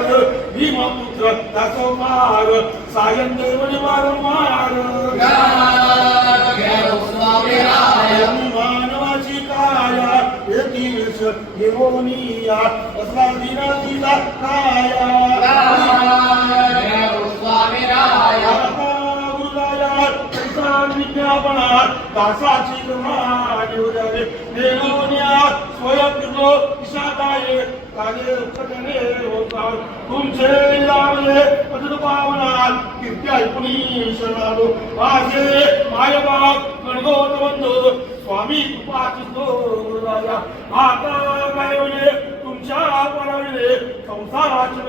மாறு பீமபுத்திர தசமாறு சாயந்தேவனி மாறு மாறு மானவாசிகாய எதிவிஸ் யோனியா வசாதிரதிதாய ராய சுவாமி ராய विज्ञापनात दासाची तुमचे लावले पदर पावनात कीर्ती ऐकुणी शरणालो माझे बाप गणगोत बंधू स्वामी कृपा चितो माता मायवले तुमच्या परवले संसाराची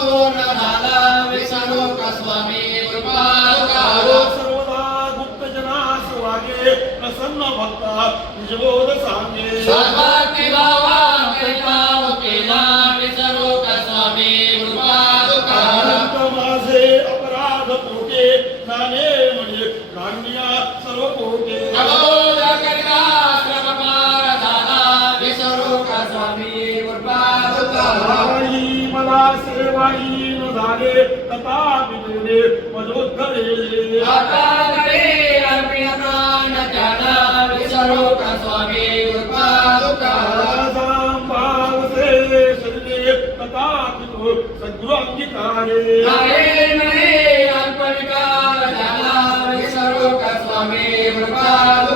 पूर्ण झाला विसरू का स्वामी कृपा करो सर्वदा गुप्त जनास वागे प्रसन्न भक्ता निजबोध सांगे રાહી ના જાગે કથા બિન્દુ દે પજો કર એ કથા રે અપિ પ્રાણ કા ગા વિસરોક સ્વામી ઉત્તારકા રામ પાઉતે સુજી એક કથા સુ સગુ અંજી તારે રે નય મેં અર્પણ કા ગા રામ કૃષ્ણરોક સ્વામી પ્રભુ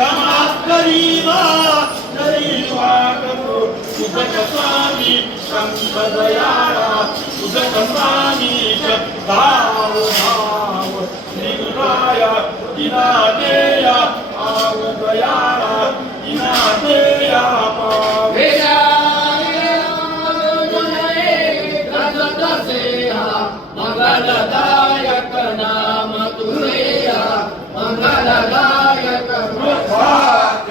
شمعت قريبا Mangala daya, Mangala daya, Mangala daya, Mangala daya, Mangala daya, Mangala daya, Mangala daya, Mangala daya, Mangala Mangala daya, Mangala daya, Mangala daya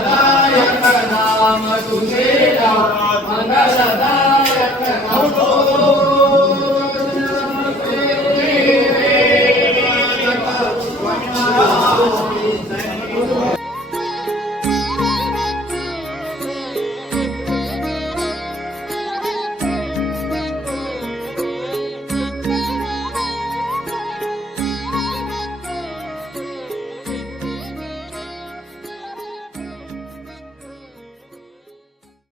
નાયક નામ તુજે લાવા